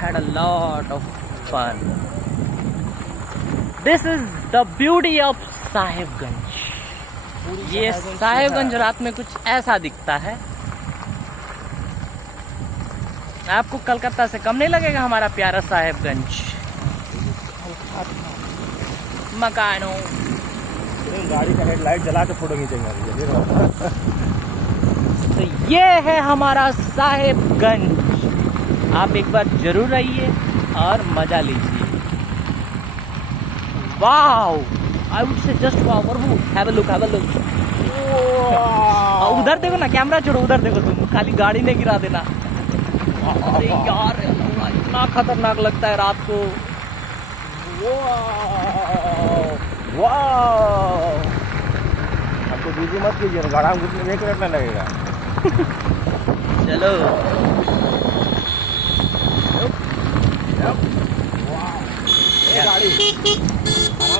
had a lot of fun. This is the beauty of Sahebganj. ये साहेबगंज रात में कुछ ऐसा दिखता है. आपको कलकत्ता से कम नहीं लगेगा हमारा प्यारा साहेबगंज. मकानों गाड़ी का हेडलाइट जला के फोटो खींचेंगे. तो ये है हमारा साहेबगंज. आप एक बार जरूर आइए और मजा लीजिए. Wow, I would say just wow. Prabhu, have a look, have a look. उधर देखो ना, कैमरा छोड़ो, उधर देखो तुम. खाली गाड़ी नहीं गिरा देना. अरे यार, इतना खतरनाक लगता है रात को. आपको बिजी मत कीजिए, गाड़ा में घुसने में 1 मिनट नहीं लगेगा. चलो. गाड़ी